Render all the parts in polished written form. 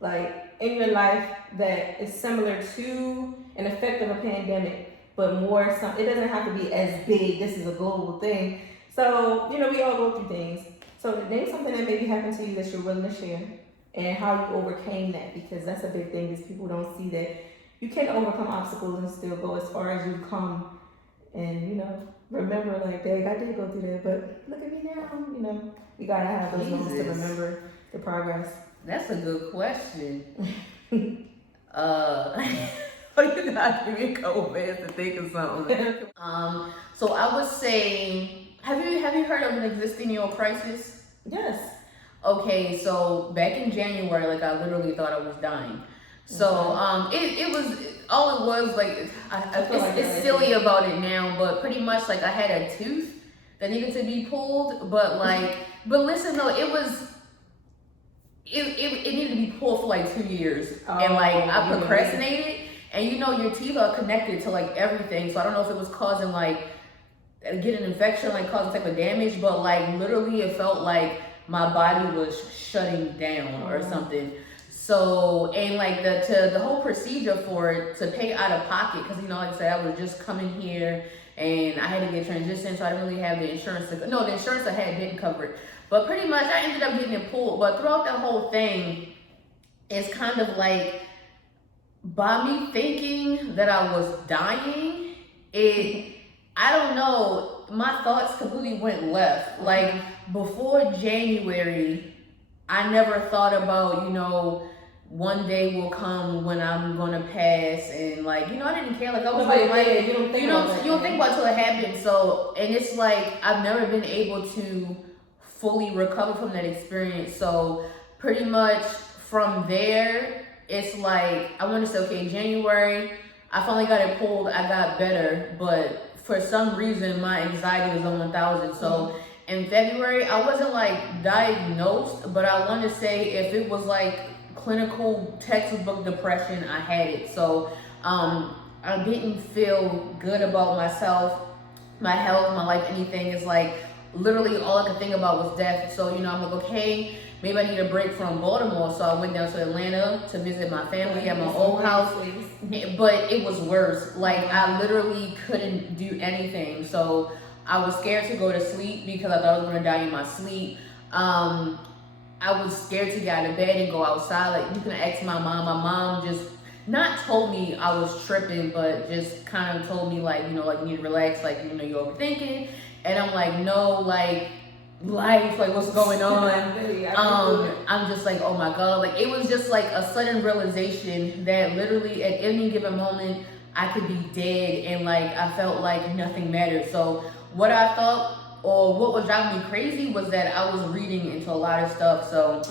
like in your life that is similar to an effect of a pandemic, but more some. It doesn't have to be as big. This is a global thing. So we all go through things. So name something that maybe happened to you that you're willing to share, and how you overcame that, because that's a big thing. Is people don't see that you can overcome obstacles and still go as far as you've come, and remember, like, dang, I did go through that, but look at me now. You gotta have those moments to remember the progress. That's a good question. You gotta give me a couple minutes to think of something. So I would say, have you heard of an existential crisis? Yes. Okay, so back in January, like, I literally thought I was dying. So it was all it was like. It's silly about it now, but pretty much like I had a tooth that needed to be pulled, but listen though, it needed to be pulled for like 2 years, and like I procrastinated, and your teeth are connected to like everything, so I don't know if it was causing like get an infection, like causing type of damage, but like literally it felt like my body was shutting down or something. So, and like the whole procedure for it, to pay out of pocket, because like I said, I was just coming here and I had to get transitioned, so I didn't really have the insurance. The insurance I had didn't cover it. But pretty much I ended up getting it pulled. But throughout that whole thing, it's kind of like, by me thinking that I was dying, I don't know, my thoughts completely went left. Like, before January, I never thought about, one day will come when I'm gonna pass, and like, I didn't care. Like, I was you don't think about it till it happens. So, and it's like, I've never been able to fully recover from that experience. So pretty much from there, it's like, I want to say, okay, January, I finally got it pulled, I got better, but for some reason my anxiety was on 1,000. So in February, I wasn't like diagnosed, but I want to say if it was like clinical textbook depression, I had it. So I didn't feel good about myself, my health, my life, anything. It's like literally all I could think about was death. So I'm like, okay, maybe I need a break from Baltimore. So I went down to Atlanta to visit my family at my old house, but it was worse. Like, I literally couldn't do anything. So I was scared to go to sleep because I thought I was gonna die in my sleep. I was scared to get out of bed and go outside. Like, you can ask my mom. My mom just not told me I was tripping, but just kind of told me like, like, you need to relax, like, you're overthinking. And I'm like, no, like, life, like, what's going on? I'm just like, oh my God. Like, it was just like a sudden realization that literally at any given moment I could be dead, and like I felt like nothing mattered. So what I thought, or what was driving me crazy, was that I was reading into a lot of stuff. So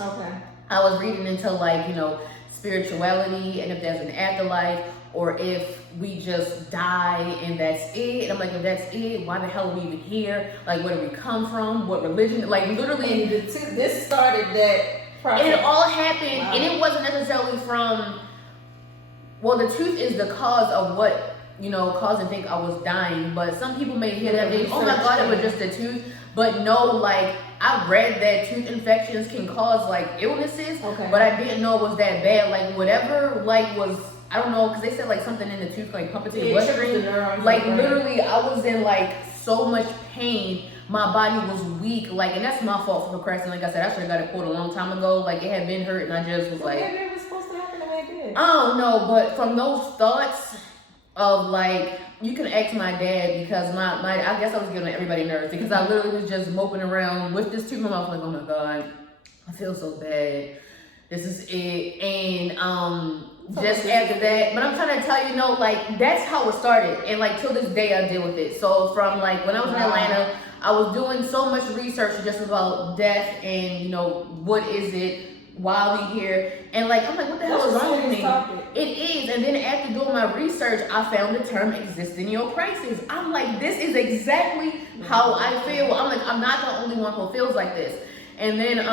I was reading into like, spirituality, and if there's an afterlife, or if we just die and that's it. And I'm like, if that's it, why the hell are we even here? Like, where do we come from? What religion? Like, literally, this started that process. It all happened, and it wasn't necessarily from, well, the truth is the cause of what, caused to think I was dying. But some people may hear that, they, oh my God, it was just a tooth. But no, like, I read that tooth infections can cause like illnesses, but I didn't know it was that bad. Like, whatever, like, was, I don't know, because they said like something in the tooth like pump into your bloodstream. Like, literally, I was in like so much pain. My body was weak, like, and that's my fault for procrastinating. Like I said, I should have got it pulled a long time ago. Like, it had been hurt, and I just was like, maybe it was supposed to happen the way it did. I don't know, but from those thoughts of like, you can ask my dad, because my I guess I was getting on everybody nerves, because I literally was just moping around with this tooth in my mouth, like, oh my God, I feel so bad. This is it. And just after that, but I'm trying to tell you, like, that's how it started, and like till this day I deal with it. So from like when I was in Atlanta, I was doing so much research just about death and what is it, why are we here, and like, I'm like, what the hell is wrong with me? It is. And then after doing my research, I found the term existential crisis. I'm like, this is exactly how I feel. I'm like, I'm not the only one who feels like this. And then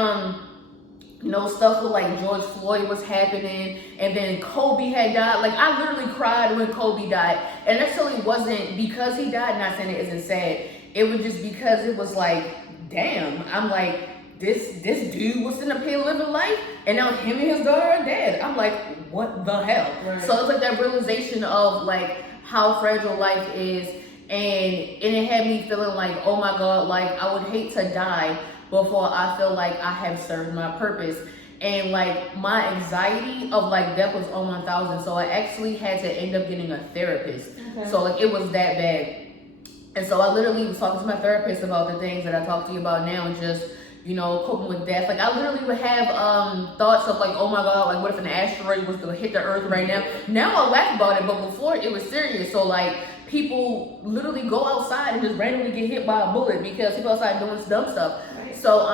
stuff with like George Floyd was happening, and then Kobe had died. Like, I literally cried when Kobe died, and that necessarily wasn't because he died. Not saying it isn't sad. It was just because it was like, damn. I'm like, this dude was sitting up here living life, and now him and his daughter are dead. I'm like, what the hell? Right. So it's like that realization of like how fragile life is, and it had me feeling like, oh my God, like I would hate to die before I feel like I have served my purpose. And like my anxiety of like death was on 1,000, so I actually had to end up getting a therapist. Okay. So like it was that bad. And so I literally was talking to my therapist about the things that I talk to you about now, and just, you know, coping with death. Like I literally would have thoughts of like, oh my God, like what if an asteroid was to hit the earth right now? Now I laugh about it, but before it was serious. So like people literally go outside and just randomly get hit by a bullet because people outside doing dumb stuff. Right. So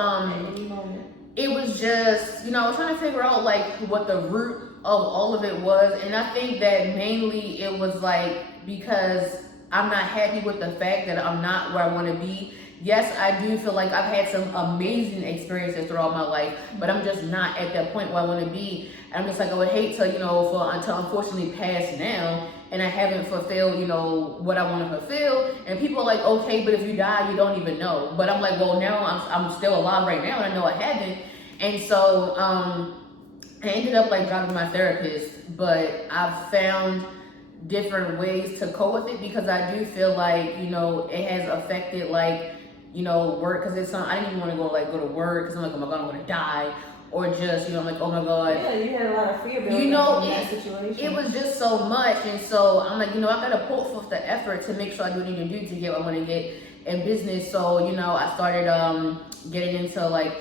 it was just, you know, I was trying to figure out like what the root of all of it was. And I think that mainly it was like because I'm not happy with the fact that I'm not where I want to be. Yes, I do feel like I've had some amazing experiences throughout my life, but I'm just not at that point where I want to be. And I'm just like, I would hate to, you know, until unfortunately pass now, and I haven't fulfilled, you know, what I want to fulfill. And people are like, okay, but if you die, you don't even know. But I'm like, well, now I'm still alive right now, and I know I haven't. And so I ended up like dropping my therapist, but I've found different ways to cope with it, because I do feel like, you know, it has affected like, you know, work, because it's I didn't even want to go to work because I'm like, oh my God, I'm gonna die, or just, you know, I'm like, oh my God. Yeah, you had a lot of fear building, you know, in that situation. It was just so much. And so I'm like, you know, I gotta put forth the effort to make sure I do what I need to do to get what I want to get in business. So, you know, I started getting into like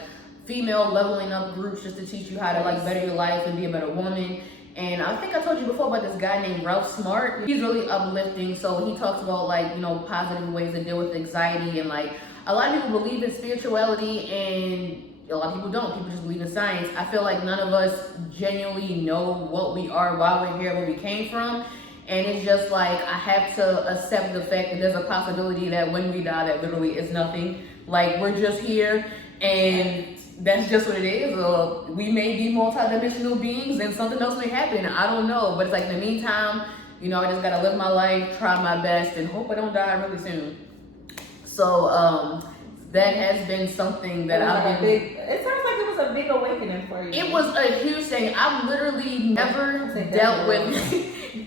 female leveling up groups just to teach you how to like better your life and be a better woman. And I think I told you before about this guy named Ralph Smart. He's really uplifting. So he talks about like, you know, positive ways to deal with anxiety. And like a lot of people believe in spirituality, and a lot of people don't. People just believe in science. I feel like none of us genuinely know what we are, why we're here, where we came from. And it's just like, I have to accept the fact that there's a possibility that when we die, that literally is nothing. Like, we're just here, and that's just what it is. We may be multidimensional beings, and something else may happen. I don't know. But it's like, in the meantime, you know, I just gotta live my life, try my best, and hope I don't die really soon. So that has been something that I've been. It sounds like it was a big awakening for you. It was a huge thing. I've literally never dealt with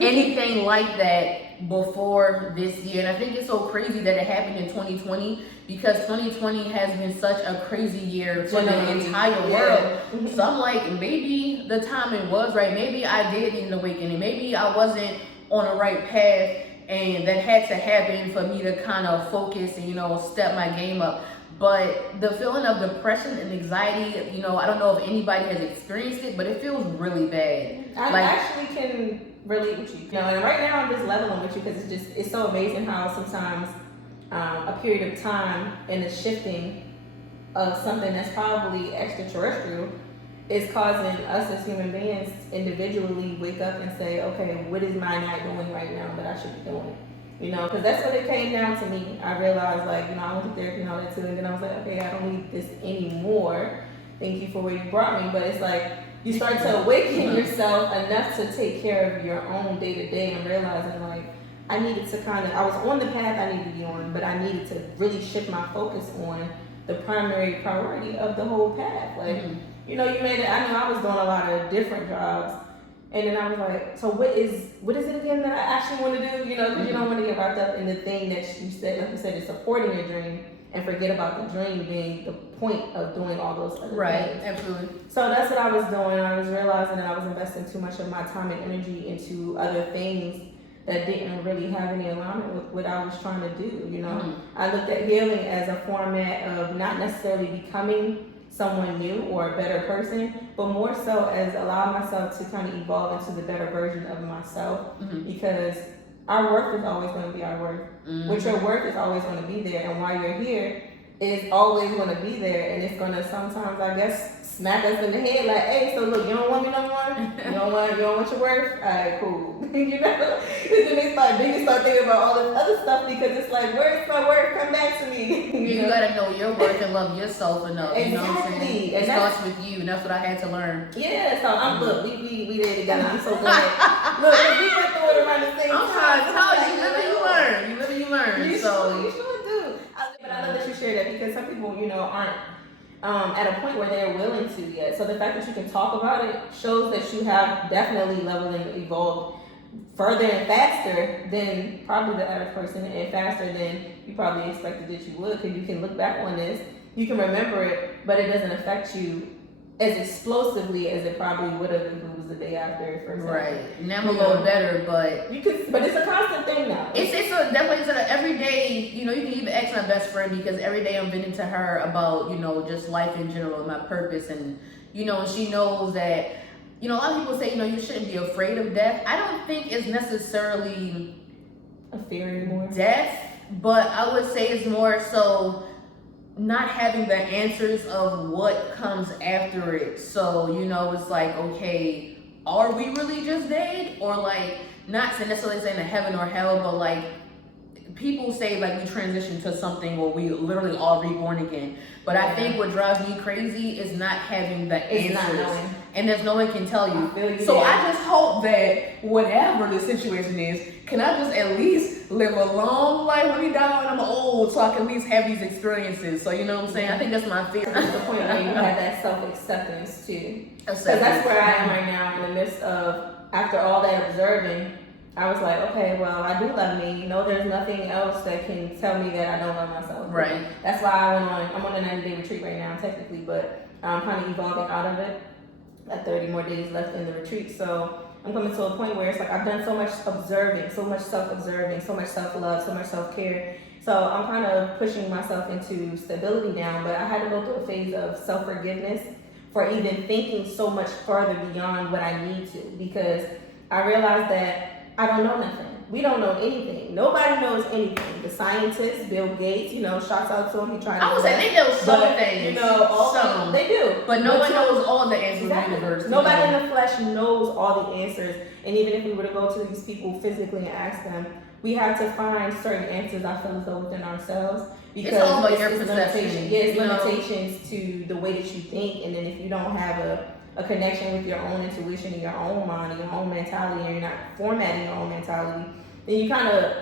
anything like that before this year. And I think it's so crazy that it happened in 2020, because 2020 has been such a crazy year for the entire world. So I'm like, maybe the timing was right. Maybe I did need an awakening. Maybe I wasn't on the right path, and that had to happen for me to kind of focus and, you know, step my game up. But the feeling of depression and anxiety, you know, I don't know if anybody has experienced it, but it feels really bad. I actually can relate with you. You know, and right now I'm just leveling with you, because it's so amazing how sometimes a period of time and the shifting of something that's probably extraterrestrial is causing us as human beings individually wake up and say, okay, what is my not doing right now that I should be doing? You know, because that's what it came down to me. I realized, like, you know, I went to therapy and all that too, and then I was like, okay, I don't need this anymore. Thank you for where you brought me. But it's like, you start to awaken yourself enough to take care of your own day to day, and realizing, like, I needed to I was on the path I needed to be on, but I needed to really shift my focus on the primary priority of the whole path. Like, you know, I know I was doing a lot of different jobs, and then I was like, so what is it again that I actually want to do? You know, because you don't want to get wrapped up in the thing that you said, like you said, is supporting your dream, and forget about the dream being the point of doing all those other things. Right, absolutely. So that's what I was doing. I was realizing that I was investing too much of my time and energy into other things that didn't really have any alignment with what I was trying to do. You know, I looked at healing as a format of not necessarily becoming someone new or a better person, but more so as allowing myself to kind of evolve into the better version of myself, because our worth is always going to be our worth. What your worth is always going to be there, and while you're here, it's always going to be there, and it's going to sometimes, I guess, smack us in the head like, hey, so look, you don't want me no more? You don't want your worth? Alright, cool. You know? Then you start thinking about all this other stuff, because it's like, where's my worth? Come back to me. You gotta know your worth and love yourself enough. Exactly. You know what I'm saying? It starts with you, and that's what I had to learn. Yeah, so look, we there together. I'm so glad. Look, we went through it around the same time. I'm trying to tell you, you live and you learn. You live and you learn. You sure do. But I love that you share that, because some people, you know, at a point where they're willing to yet. So the fact that you can talk about it shows that you have definitely leveled and evolved further and faster than probably the average person, and faster than you probably expected that you would, because you can look back on this, you can remember it, but it doesn't affect you as explosively as it probably would have if it was the day after, for example. Right. Now I'm a little better, but but it's a constant thing now. It's definitely an everyday. You know, you can even ask my best friend, because every day I'm venting to her about, you know, just life in general and my purpose, and you know, and she knows that, you know, a lot of people say, you know, you shouldn't be afraid of death. I don't think it's necessarily a fear anymore. Death, but I would say it's more so not having the answers of what comes after it. So, you know, it's like, okay, are we really just dead? Or like, not necessarily saying a heaven or hell, but like, people say like we transition to something where we literally are reborn again. But I think what drives me crazy is not having the answers. And there's no one can tell you. So I just hope that whatever the situation is, can I just at least live a long life when we die when I'm old, so I can at least have these experiences. So you know what I'm saying? I think that's my fear. That's the point where you have that self-acceptance too. Because that's where I am right now, in the midst of, after all that observing, I was like, okay, well, I do love me. You know, there's nothing else that can tell me that I don't love myself. Right. That's why I'm on a 90-day retreat right now, technically, but I'm kind of evolving out of it. Got 30 more days left in the retreat. So I'm coming to a point where it's like I've done so much observing, so much self-observing, so much self-love, so much self-care. So I'm kind of pushing myself into stability now, but I had to go through a phase of self-forgiveness for even thinking so much further beyond what I need to, because I realized that I don't know nothing. We don't know anything. Nobody knows anything. The scientists, Bill Gates, you know, shouts out to him. He trying to. I would say they know some things. You know, some they do, but no one knows all the answers in the universe. Nobody in the flesh knows all the answers. And even if we were to go to these people physically and ask them, we have to find certain answers. I feel as though within ourselves, because it's all about your perception. There's limitations to the way that you think, and then if you don't have a connection with your own intuition and your own mind and your own mentality, and you're not formatting your own mentality, then you kind of,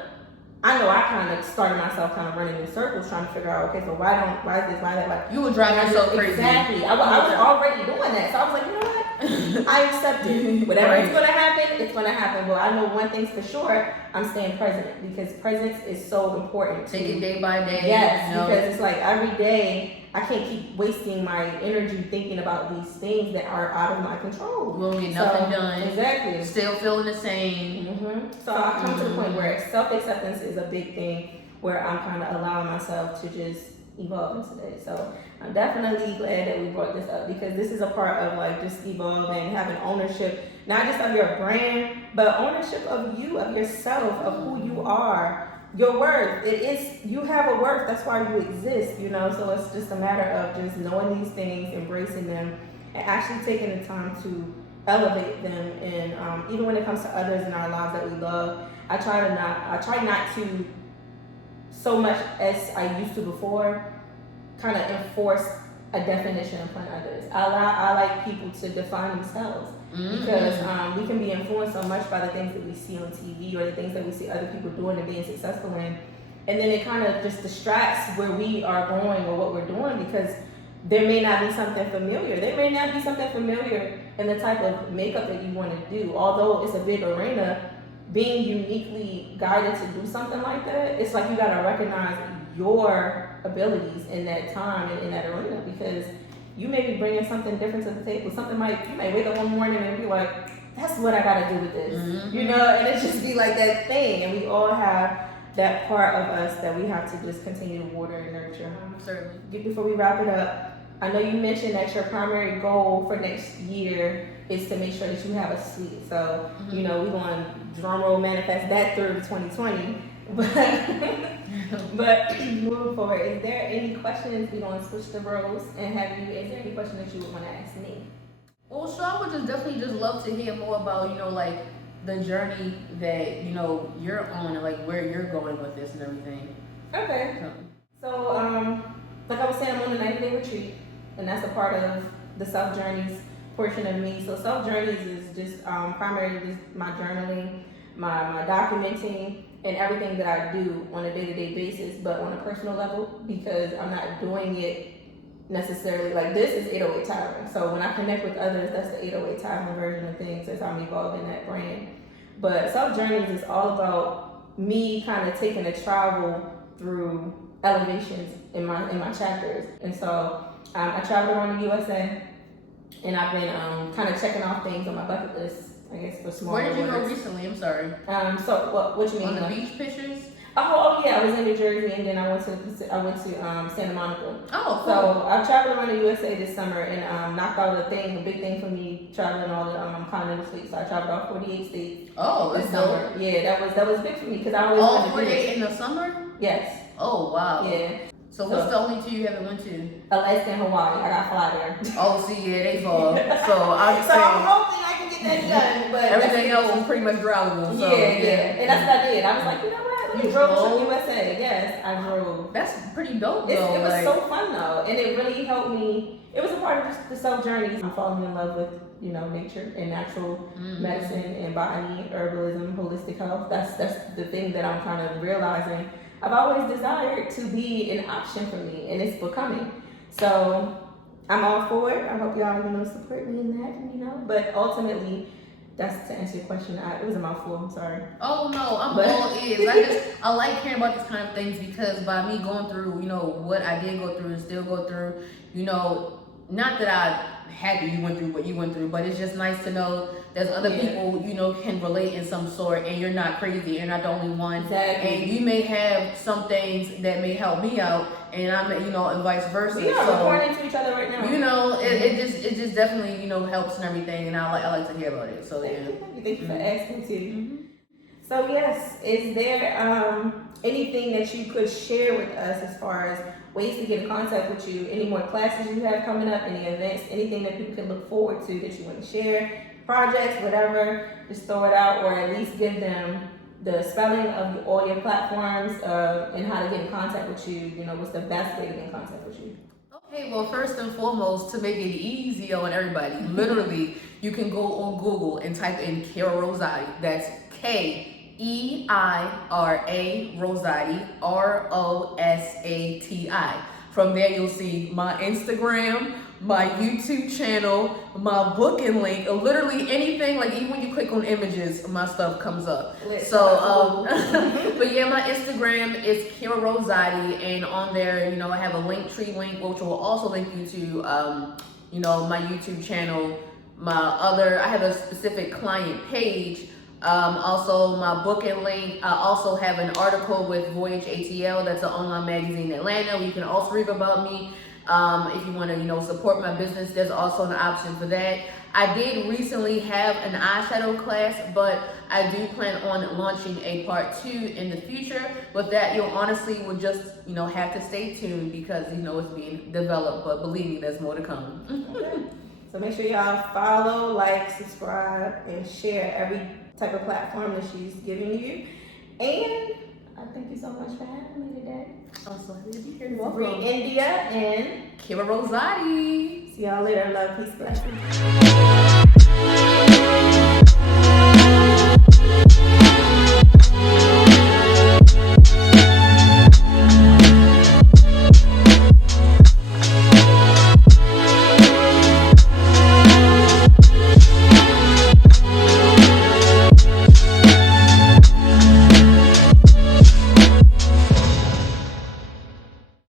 I know I kind of started myself kind of running in circles trying to figure out, okay, so why is this, why that, like. You would drive yourself crazy. Exactly. I was already doing that. So I was like, you know what? I accept it. Whatever is going to happen, it's going to happen. Well, I know one thing's for sure, I'm staying present, because presence is so important. Take it day by day. Yes, because it's like every day, I can't keep wasting my energy thinking about these things that are out of my control. We'll get nothing done. Exactly. Still feeling the same. Mm-hmm. So I've come to the point where self-acceptance is a big thing, where I'm kind of allowing myself to just evolve into that. So I'm definitely glad that we brought this up, because this is a part of like just evolving, having ownership, not just of your brand, but ownership of you, of yourself, of who you are. Your worth, you have a worth, that's why you exist, you know, so it's just a matter of just knowing these things, embracing them, and actually taking the time to elevate them. And even when it comes to others in our lives that we love, I try not to, so much as I used to before, kind of enforce a definition upon others. I like people to define themselves. Because we can be influenced so much by the things that we see on TV or the things that we see other people doing and being successful in, and then it kind of just distracts where we are going or what we're doing, because there may not be something familiar. There may not be something familiar in the type of makeup that you want to do. Although it's a big arena, being uniquely guided to do something like that, it's like you got to recognize your abilities in that time and in that arena, because you may be bringing something different to the table. You may wake up one morning and be like, that's what I gotta do with this. You know, and it just be like that thing. And we all have that part of us that we have to just continue to water and nurture. Certainly. Before we wrap it up, I know you mentioned that your primary goal for next year is to make sure that you have a suite. So, you know, we're going to drum roll manifest that through 2020. But moving forward, is there any questions? We're going to switch the roles and is there any question that you would want to ask me? Well, so I would definitely love to hear more about, you know, like the journey that, you know, you're on and like where you're going with this and everything. Okay. So, like I was saying, I'm on a 90-day retreat, and that's a part of the self journeys portion of me. So self journeys is just primarily just my journaling, my documenting, and everything that I do on a day-to-day basis, but on a personal level, because I'm not doing it necessarily, like this is 808 Tavern. So when I connect with others, that's the 808 Tavern version of things as I'm evolving that brand. But Self Journeys is all about me kind of taking a travel through elevations in my chapters. And so I traveled around the USA, and I've been kind of checking off things on my bucket list, I guess, for small. Where did you go recently? I'm sorry. So what you mean? On the beach pictures? Oh yeah, I was in New Jersey, and then I went to Santa Monica. Oh, cool. So I've traveled around the USA this summer and knocked out a big thing for me, traveling all the continental states. So I traveled all 48 states. Oh, that's this summer. dope. Yeah, that was big for me because I always all wanted to do 48 it. in the summer? Yes. Oh wow. Yeah. So what's the only two you haven't went to? Alaska and Hawaii. I got to fly there. Oh, see, yeah, they fall. So I'm So I'm hoping I can get that done. But everything else is pretty much drivable. So, yeah. And that's what I did. I was like, you know what? Let me drove to the USA. Yes, I drove. That's pretty dope though. It was so fun though. And it really helped me. It was a part of just the self journeys. I'm falling in love with, nature and natural medicine and botany, herbalism, holistic health. That's the thing that I'm kind of realizing. I've always desired to be an option for me, and it's becoming. So I'm all for it. I hope y'all, support me in that, But ultimately, that's to answer your question. It was a mouthful. I'm sorry. Oh no, I'm all ears. I like hearing about these kind of things because by me going through, what I did go through and still go through, not that I'm happy you went through what you went through, but it's just nice to know there's other people, can relate in some sort, and you're not crazy, you're not the only one. Exactly. And you may have some things that may help me out, and I'm, and vice versa. We are reporting to each other right now. It just definitely, helps and everything, and I like to hear about it. So yeah. Thank you for asking too. So yes, is there anything that you could share with us as far as ways to get in contact with you? Any more classes you have coming up? Any events? Anything that people can look forward to that you want to share? Projects, whatever, just throw it out, or at least give them the spelling of all your platforms and how to get in contact with you. What's the best way to get in contact with you? Okay, well, first and foremost, to make it easy on everybody, literally, you can go on Google and type in Keira Rosati. That's Keira Rosati, Rosati. From there, you'll see my Instagram, my YouTube channel, my booking link, literally anything, like even when you click on images, my stuff comes up. So, but yeah, my Instagram is Keira Rosati, and on there, I have a Linktree link, which will also link you to, my YouTube channel, I have a specific client page. Also my booking link. I also have an article with Voyage ATL. That's an online magazine in Atlanta where you can also read about me. If you want to, support my business, there's also an option for that. I did recently have an eyeshadow class, but I do plan on launching a part 2 in the future. With that, you'll honestly would just, have to stay tuned because, it's being developed, but believe me, there's more to come. Okay. So make sure y'all follow, like, subscribe, and share every type of platform that she's giving you. And I thank you so much for having me today. I'm so happy to be here. Brei, Endia, and Keira Rosati. See y'all later. Love, peace, blessings.